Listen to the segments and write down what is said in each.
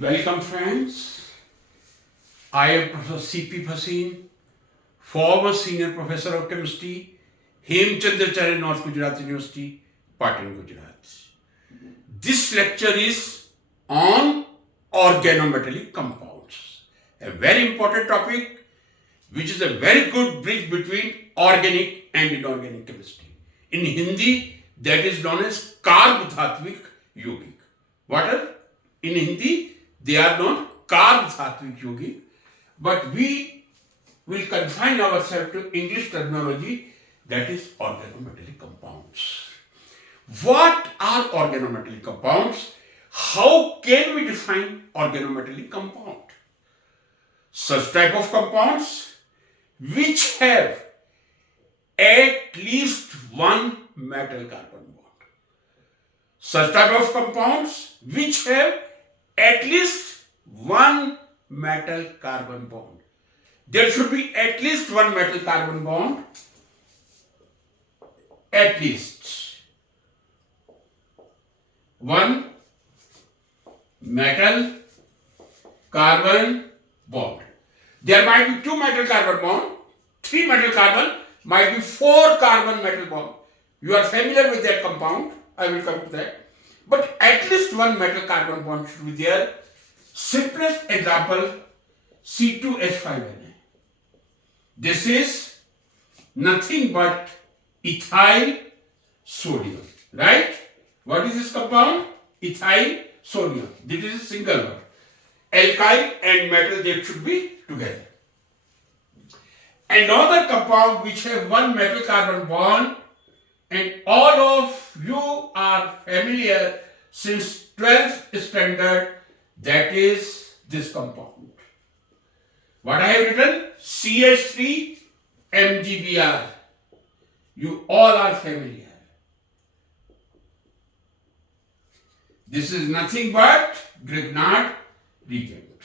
Welcome friends. I am Professor C.P. Bhasin, former Senior Professor of Chemistry, Hemchandracharya, North Gujarat University, Patan, Gujarat. This lecture is on organometallic compounds, a very important topic which is a very good bridge between organic and inorganic chemistry. In Hindi, that is known as Karb Dhatvik Yogik. What are? In Hindi, they are known Karb Dhatvik Yogik, but we will confine ourselves to English terminology, that is organometallic compounds. What are organometallic compounds? How can we define organometallic compound? Such type of compounds which have at least one metal carbon bond. Such type of compounds which have at least one metal carbon bond. There should be at least one metal carbon bond. At least one metal carbon bond. There might be two metal carbon bond, three metal carbon, might be four carbon metal bond. You are familiar with that compound. I will come to that. But at least one metal carbon bond should be there. Simplest example, C2H5Na. This is nothing but ethyl sodium, right? What is this compound? Ethyl sodium. This is a single one. Alkyl and metal, they should be together. Another compound which have one metal carbon bond, and all of you are familiar since 12th standard, that is this compound. What I have written? CH3MgBr. You all are familiar. This is nothing but Grignard reagent.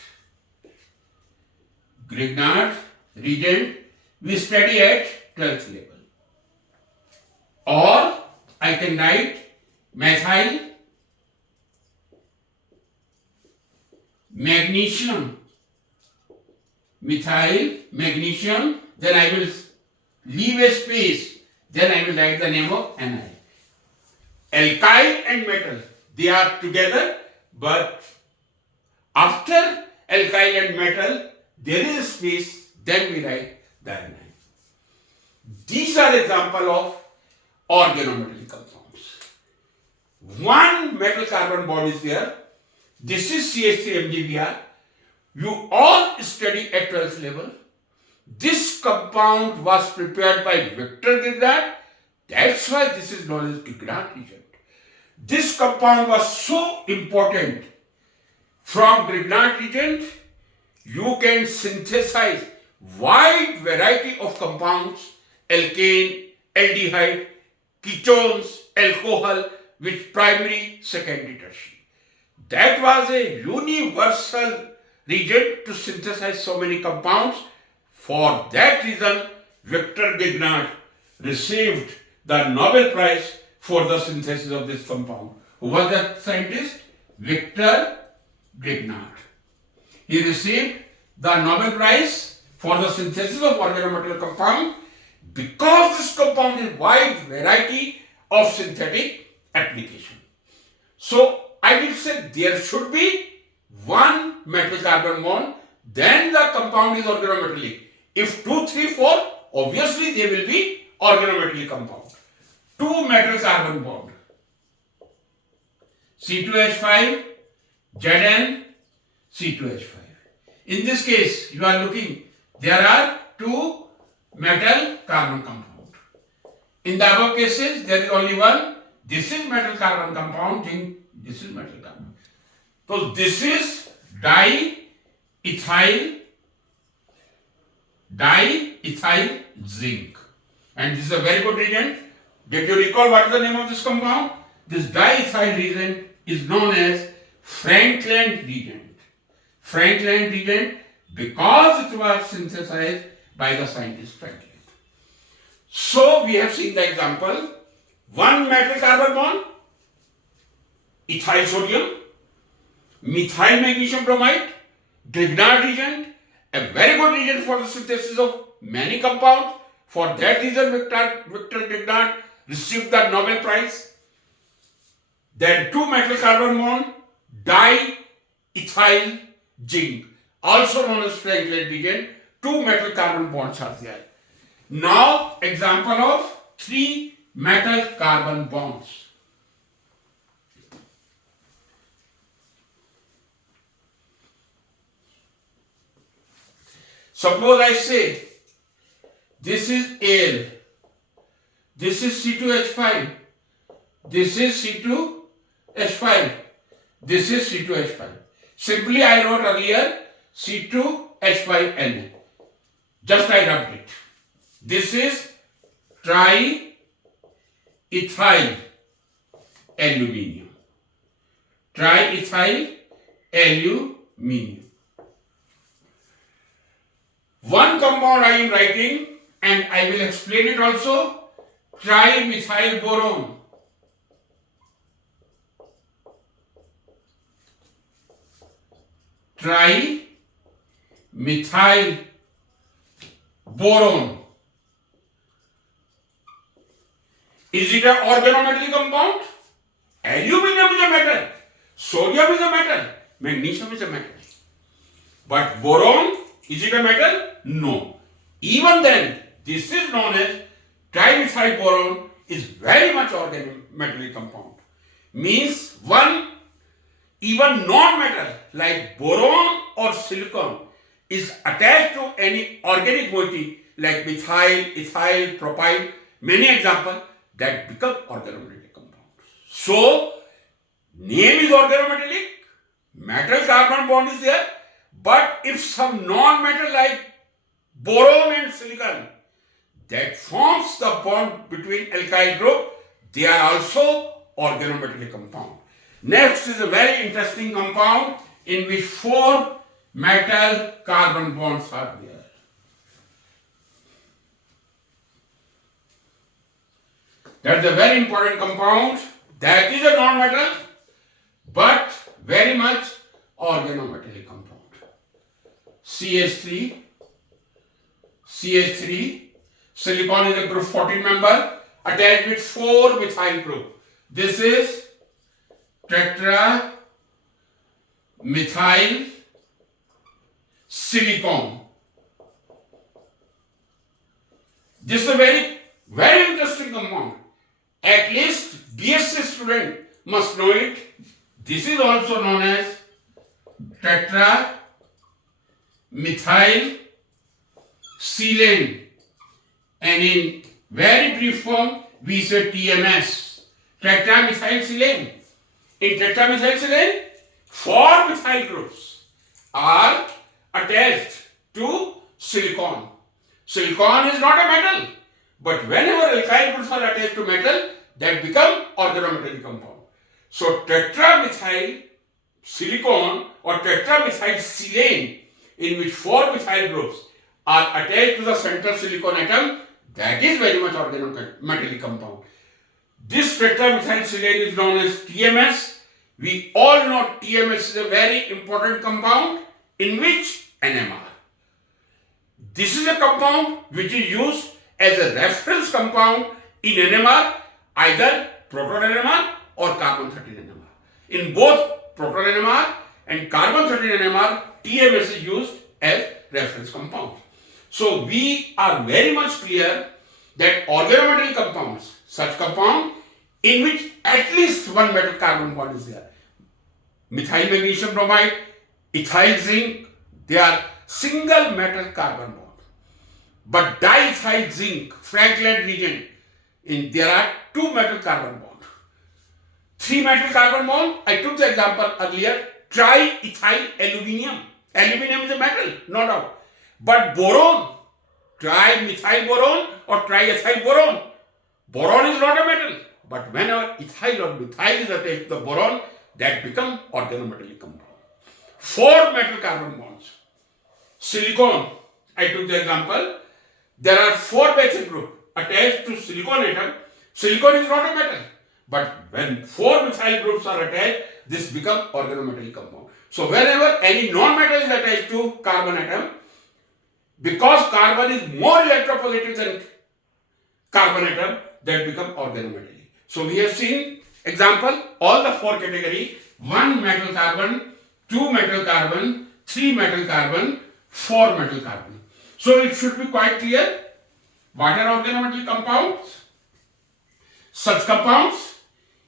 Grignard reagent we study at 12th level. Or I can write methyl magnesium. Methyl magnesium, then I will leave a space, then I will write the name of Ni. Alkyl and metal, they are together, but after alkyl and metal, there is a space, then we write the Ni. These are examples of organometallic compounds. One metal carbon bond is there. This is CH3MgBr. You all study at 12th level. This compound was prepared by Victor Grignard. That's why this is known as Grignard reagent. This compound was so important. From Grignard reagent, you can synthesize wide variety of compounds, alkane, aldehyde, ketones, alcohol, with primary, secondary, tertiary. That was a universal reagent to synthesize so many compounds. For that reason, Victor Grignard received the Nobel Prize for the synthesis of this compound. Who was that scientist? Victor Grignard. He received the Nobel Prize for the synthesis of organometallic compound because this compound has wide variety of synthetic application. So I will say there should be one metal carbon bond, then the compound is organometallic. If 2, 3, 4, obviously they will be organometallic compound. Two metal carbon bond. C2H5, Zn, C2H5. In this case, you are looking, there are two metal carbon compound. In the above cases, there is only one. This is metal carbon compound, this is metal carbon. So this is diethyl zinc. And this is a very good reagent. Did you recall what is the name of this compound? This diethyl reagent is known as Franklin reagent. Franklin reagent because it was synthesized by the scientist Franklin. So we have seen the example. One metal carbon bond, ethyl sodium. Methyl magnesium bromide, Grignard reagent, a very good reagent for the synthesis of many compounds. For that reason, Victor Grignard received the Nobel Prize. Then 2 metal carbon bond, diethyl zinc, also known as Franklin reagent. 2 metal carbon bonds are there. Now, example of 3 metal carbon bonds. Suppose I say this is Al, this is C2H5, this is C2H5, this is C2H5. Simply I wrote earlier C2H5N. Just I rubbed it. This is triethyl aluminium. Triethyl aluminium. One compound I am writing and I will explain it also. Trimethyl boron. Trimethyl boron. Is it an organometallic compound? Aluminium is a metal. Sodium is a metal. Magnesium is a metal. But boron, is it a metal? No. Even then, this is known as trimethyl boron is very much organometallic compound. Means one even non-metal like boron or silicon is attached to any organic moiety like methyl, ethyl, propyl, many examples that become organometallic compounds. So, name is organometallic, metal carbon bond is there, but if some non-metal like boron and silicon that forms the bond between alkyl group, they are also organometallic compound. Next is a very interesting compound in which 4 metal carbon bonds are there. That's a very important compound. That is a non-metal, but very much organometallic compound. CH3, silicon is a group 14 member attached with 4 methyl group. This is tetramethyl silicon. This is a very, very interesting compound. At least BSc student must know it. This is also known as tetramethyl silane. And in very brief form, we say TMS. Tetramethyl silane. In tetramethyl silane, 4 methyl groups are attached to silicon. Silicon is not a metal, but whenever alkyl groups are attached to metal, that become organometallic compound. So tetramethyl silicon or tetramethyl silane, in which 4 methyl groups are attached to the center silicon atom, that is very much organometallic compound. This tetramethyl silane is known as TMS. We all know TMS is a very important compound in which NMR. This is a compound which is used as a reference compound in NMR, either proton NMR or carbon 13 NMR. In both proton NMR and carbon 13 NMR, TMS is used as reference compound. So we are very much clear that organometallic compounds, such compound in which at least 1 metal carbon bond is there. Methyl magnesium bromide, ethyl zinc, they are single metal carbon bond. But diethyl zinc, Franklin reagent, there are 2 metal carbon bond. 3 metal carbon bond, I took the example earlier, triethyl aluminium. Aluminium is a metal, no doubt. But boron, trimethyl boron or triethyl boron, boron is not a metal. But whenever ethyl or methyl is attached to the boron, that becomes organometallic compound. 4 metal carbon bonds. Silicon, I took the example, there are 4 methyl groups attached to silicon atom. Silicon is not a metal. But when 4 methyl groups are attached, this become organometallic compound. So whenever any non-metal is attached to carbon atom, because carbon is more electropositive than carbon atom, that become organometallic. So we have seen example, all the four category: 1 metal carbon, 2 metal carbon, 3 metal carbon, 4 metal carbon. So it should be quite clear what are organometallic compounds. Such compounds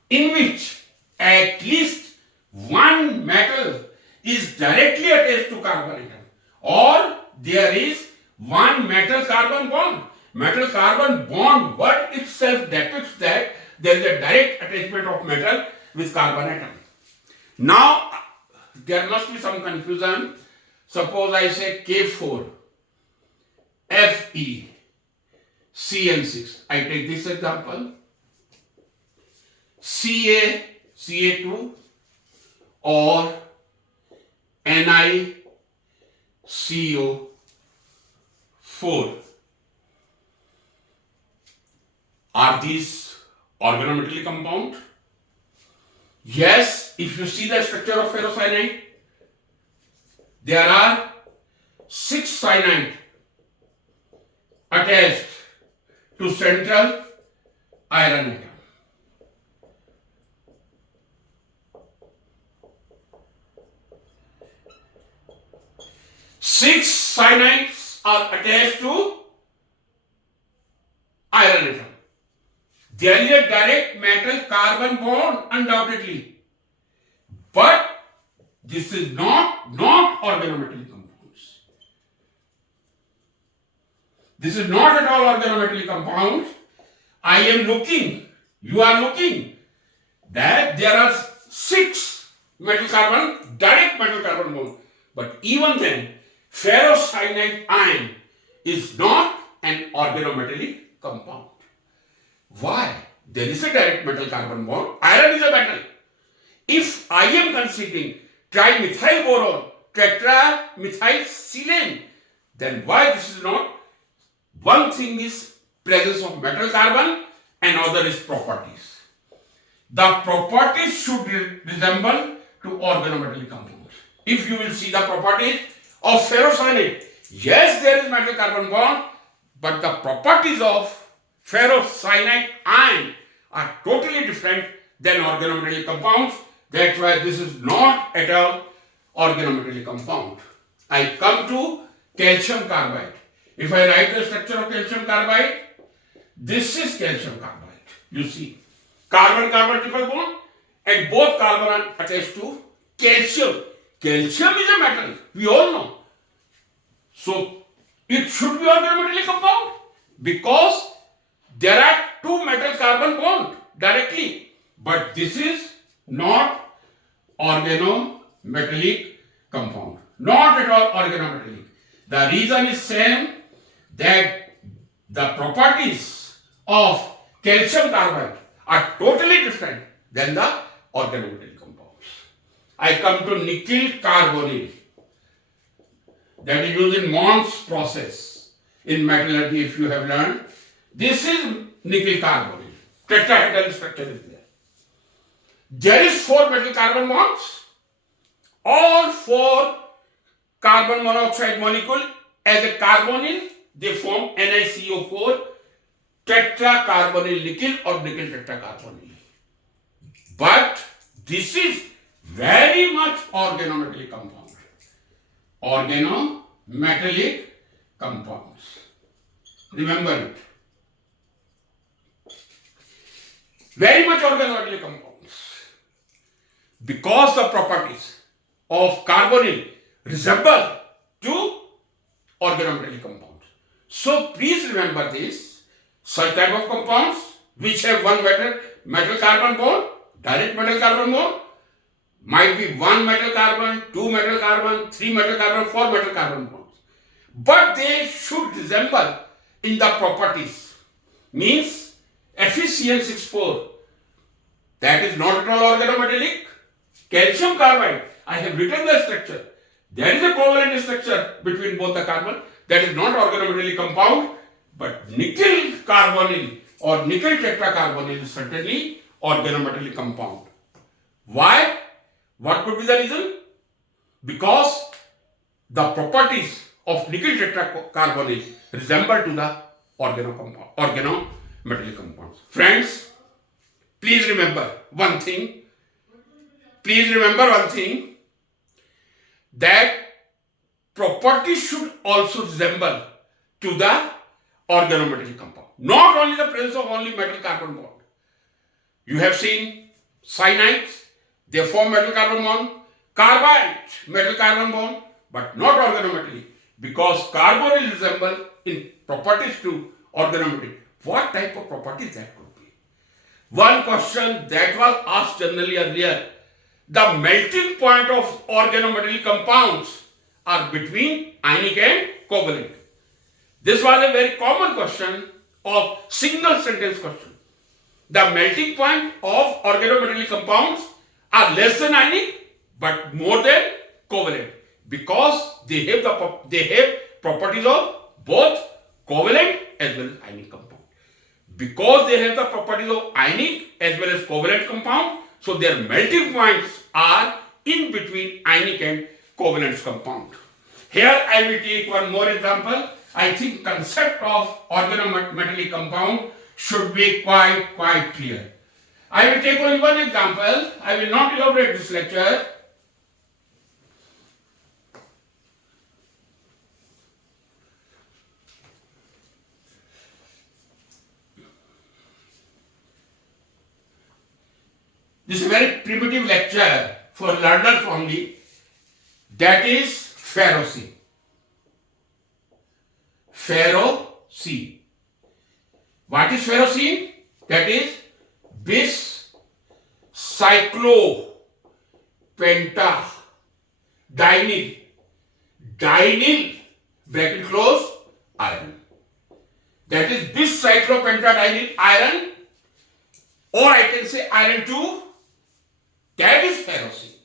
in which at least one metal is directly attached to carbon atom, or there is one metal carbon bond. Metal carbon bond word itself depicts that there is a direct attachment of metal with carbon atom. Now there must be some confusion. Suppose I say K4 Fe CN6. I take this example. Ca2 or NiCO4. Are these organometallic compound? Yes, if you see the structure of ferrocyanide, there are 6 cyanide attached to central iron atom. 6 cyanides are attached to iron atom. There is a direct metal carbon bond undoubtedly, but this is not organometallic compounds. This is not at all organometallic compounds. I am looking, you are looking that there are 6 metal carbon, direct metal carbon bond, but even then ferrocyanide ion is not an organometallic compound. Why? There is a direct metal carbon bond. Iron is a metal. If I am considering trimethyl boron, tetramethylsilane, then why this is not? One thing is presence of metal carbon and other is properties. The properties should resemble to organometallic compounds. If you will see the properties of ferrocyanide, yes, there is metal carbon bond, but the properties of ferrocyanide ion are totally different than organometallic compounds. That's why this is not at all organometallic compound. I come to calcium carbide. If I write the structure of calcium carbide, this is calcium carbide. You see, carbon-carbon triple bond and both carbon are attached to calcium. Calcium is a metal, we all know. So it should be organometallic compound because there are 2 metal carbon bond directly, but this is not organometallic compound. Not at all organometallic. The reason is same, that the properties of calcium carbide are totally different than the organometallic compounds. I come to nickel carbonyl, that is used in Mond's process in metallurgy, if you have learned. This is nickel carbonyl. Tetrahedral structure is there. There is 4 metal carbon bonds. All 4 carbon monoxide molecule as a carbonyl, they form NiCO4, tetracarbonyl nickel or nickel tetracarbonyl. But this is very much organometallic compound. Organometallic compounds. Remember it. Very much organometallic compounds. Because the properties of carbonyl resemble to organometallic compounds. So please remember this. Such type of compounds which have 1 metal carbon bond, direct metal carbon bond, might be 1 metal carbon, 2 metal carbon, 3 metal carbon, 4 metal carbon bonds. But they should resemble in the properties. Means FeCN64, that is not at all organometallic. Calcium carbide, I have written the structure. There is a covalent structure between both the carbon. That is not organometallic compound, but nickel carbonyl or nickel tetracarbonyl is certainly organometallic compound. Why? What could be the reason? Because the properties of nickel tetracarbonate resemble to the organometallic compounds. Friends, please remember one thing. Please remember one thing, that properties should also resemble to the organometallic compound. Not only the presence of only metal carbon bond. You have seen cyanides, they form metal carbon bond, carbide, metal carbon bond, but not organometallic, because carbon will resemble in properties to organometallic. What type of properties that could be? One question that was asked generally earlier, the melting point of organometallic compounds are between ionic and covalent. This was a very common question of single sentence question. The melting point of organometallic compounds are less than ionic but more than covalent, because they have properties of both covalent as well as ionic compound. Because they have the properties of ionic as well as covalent compound, so their melting points are in between ionic and covalent compound. Here I will take one more example. I think concept of organometallic compound should be quite clear. I will take only one example. I will not elaborate this lecture. This is a very primitive lecture for learners only. That is ferrocene. Ferrocene. What is ferrocene? That is bis cyclo penta dinyl bracket close iron. That is bis cyclopentadinyl iron, or I can say iron 2. That is ferrocene.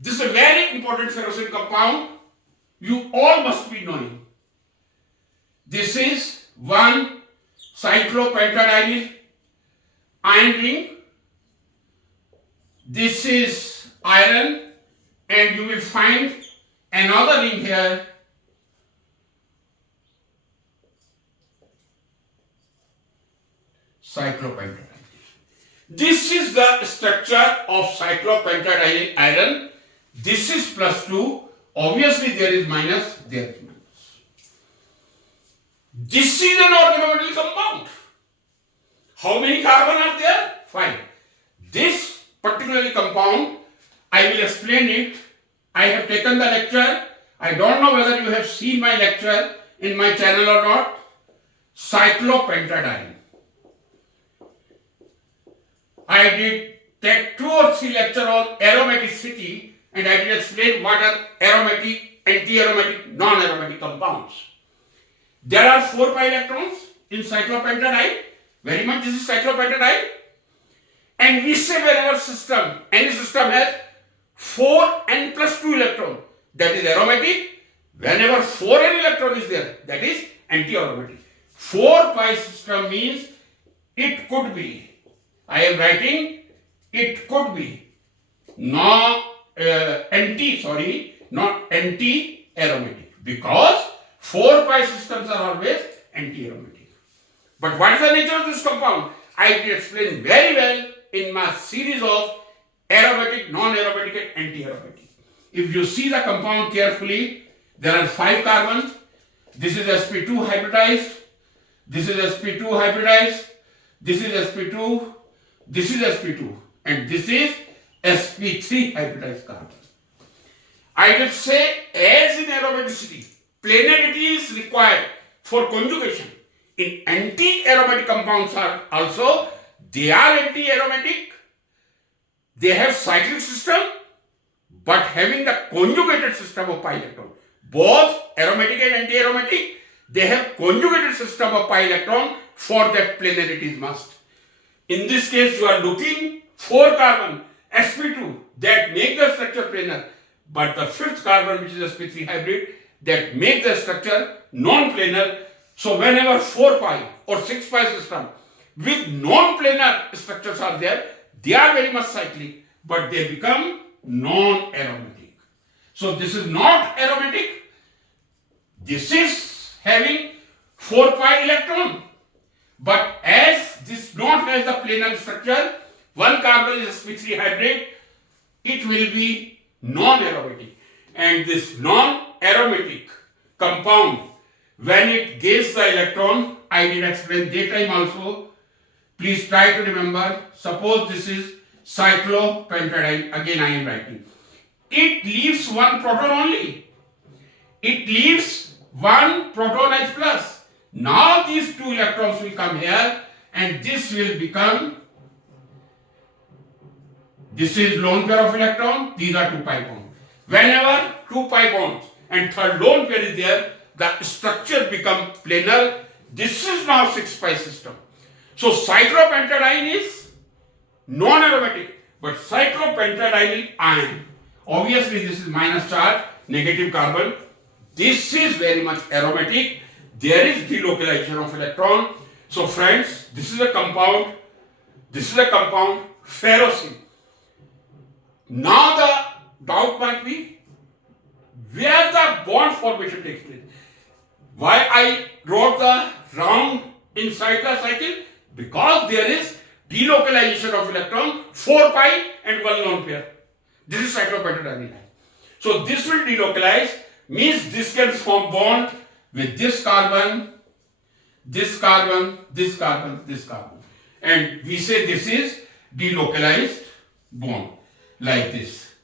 This is a very important ferrocene compound. You all must be knowing. This is 1 cyclopentadinyl iron ring. This is iron, and you will find another ring here. Cyclopentadinyl. This is the structure of cyclopentadinyl iron. This is +2. Obviously there is minus, there is minus. This is an organometallic compound. How many carbon are there? 5. This particularly compound, I will explain it. I have taken the lecture. I don't know whether you have seen my lecture in my channel or not. Cyclopentadiene. I did take 2 or 3 lectures on aromaticity, and I did explain what are aromatic, anti-aromatic, non-aromatic compounds. There are 4 pi electrons in cyclopentadiene. Very much this is cyclopentadiene. And we say whenever system, any system has 4 n plus 2 electron, that is aromatic. Whenever 4 n electron is there, that is anti-aromatic. 4 pi system means it could be, I am writing, it could be not anti-aromatic, because 4 pi systems are always anti-aromatic. But what is the nature of this compound? I will explain very well in my series of aromatic, non-aromatic and anti-aromatic. If you see the compound carefully, there are 5 carbons. This is sp2 hybridized. This is sp2 hybridized. This is sp2. This is sp2. And this is sp3 hybridized carbon. I will say, as in aromaticity, planarity is required for conjugation. In anti-aromatic compounds are also, they are anti-aromatic, they have cyclic system, but having the conjugated system of pi electron. Both aromatic and anti-aromatic, they have conjugated system of pi electron, for that planarity is must. In this case, you are looking 4 carbon, sp2, that make the structure planar, but the 5th carbon, which is sp3 hybrid, that make the structure non-planar. So whenever 4 pi or 6 pi system with non-planar structures are there, they are very much cyclic. but they become non-aromatic. So this is not aromatic. This is having 4 pi electron. But as this not has the planar structure, one carbon is sp3 hybrid, it will be non-aromatic. And this non-aromatic compound, when it gains the electron, I will explain daytime also. Please try to remember. Suppose this is cyclopentadiene, again I am writing. It leaves one proton only. It leaves one proton as plus. Now these 2 electrons will come here and this will become, this is lone pair of electron, these are 2 pi bonds. Whenever 2 pi bonds and third lone pair is there, the structure becomes planar. This is now 6 pi system. So cyclopentadiene is non-aromatic, but cyclopentadienyl ion. Obviously this is minus charge, negative carbon. This is very much aromatic. There is delocalization of electron. So friends, this is a compound. This is a compound ferrocene. Now the doubt might be where the bond formation takes place. Why I wrote the round inside the cycle? Because there is delocalization of electron, 4 pi and 1 lone pair. This is cyclopentadienyl. So this will delocalize, means this can form bond with this carbon, this carbon, this carbon, this carbon. And we say this is delocalized bond, like this.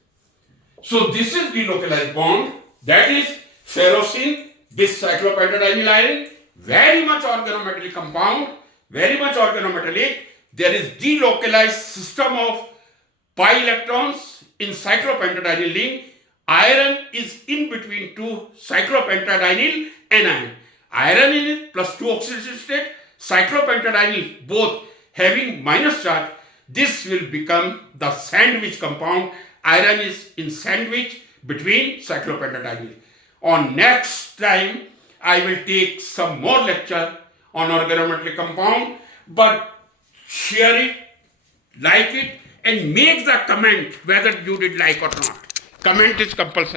So this is delocalized bond, that is ferrocene, this cyclopentadienyl ion, very much organometallic compound, very much organometallic. There is delocalized system of pi electrons in cyclopentadienyl ring. Iron is in between 2 cyclopentadienyl anion. Iron in it plus 2 oxidation state, cyclopentadienyl both having minus charge. This will become the sandwich compound. Iron is in sandwich between cyclopentadienyl. On next time, I will take some more lecture on organometallic compound, but share it, like it, and make the comment whether you did like or not. Comment is compulsory.